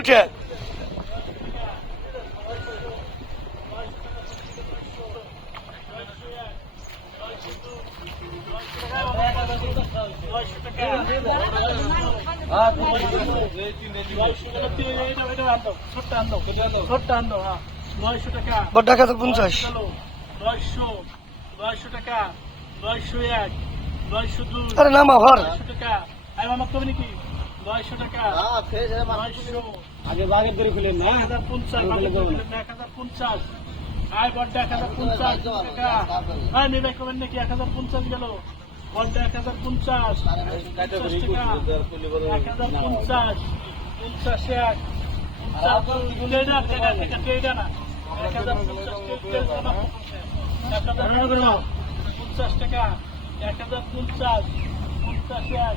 উঠে। নয়শো টাকা নয়শো টাকা বড় এক হাজার পঞ্চাশ। নয়শো নয়শো টাকা নয়শো এক নয়শো দুই আরে নামা হর নয়শো টাকা আই মামা কবি নাকি? নয়শো টাকা। আগে বাগে করে খুলেন না। এক হাজার পঞ্চাশ এক হাজার পঞ্চাশ। আয় বড্ডা এক হাজার পঞ্চাশ টাকা। আয় নেবে কবেন নাকি? এক হাজার পঞ্চাশ গেল। বড্ডা এক হাজার পঞ্চাশ। এক হাজার পঞ্চাশ। পঞ্চাশ এক পঞ্চাশ টাকা। এক হাজার পঞ্চাশ পঞ্চাশ এক।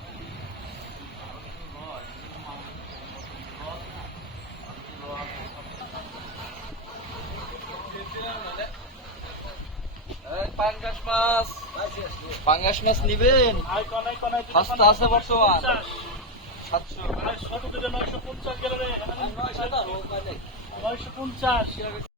পাঙ্গাস মাছ। পাঙ্গাস মাছ নিবেন? সস্তা আছে বর্তমান। সাতশো। নয়শো পঞ্চাশ গেল নয়শো পঞ্চাশ।